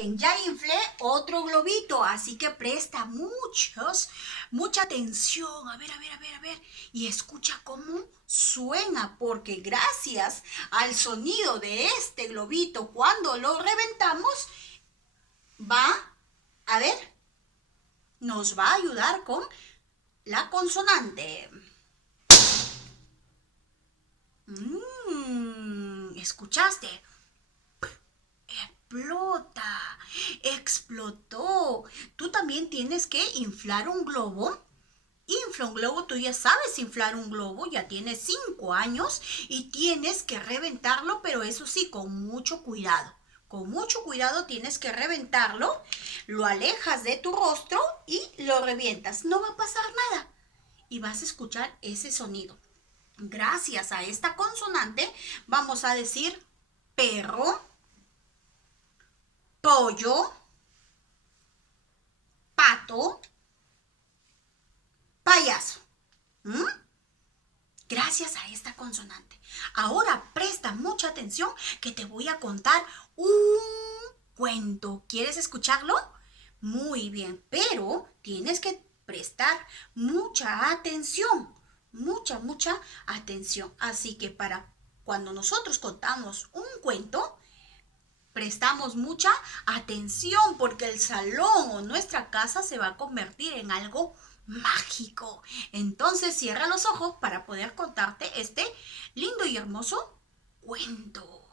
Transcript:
bien, ya inflé otro globito, así que presta mucha atención. A ver, a ver, a ver, a ver. Y escucha cómo suena, porque gracias al sonido de este globito, cuando lo reventamos, va, a ver, nos va a ayudar con la consonante. ¿Escuchaste? Explota, explotó. Tú también tienes que inflar un globo. Infla un globo, tú ya sabes inflar un globo, ya tienes 5 años y tienes que reventarlo, pero eso sí, con mucho cuidado. Con mucho cuidado tienes que reventarlo, lo alejas de tu rostro y lo revientas. No va a pasar nada y vas a escuchar ese sonido. Gracias a esta consonante vamos a decir perro, pollo, pato, payaso. ¿Mm? Gracias a esta consonante. Ahora presta mucha atención que te voy a contar un cuento. ¿Quieres escucharlo? Muy bien, pero tienes que prestar mucha atención. Mucha atención. Así que para cuando nosotros contamos un cuento, prestamos mucha atención porque el salón o nuestra casa se va a convertir en algo mágico. Entonces cierra los ojos para poder contarte este lindo y hermoso cuento.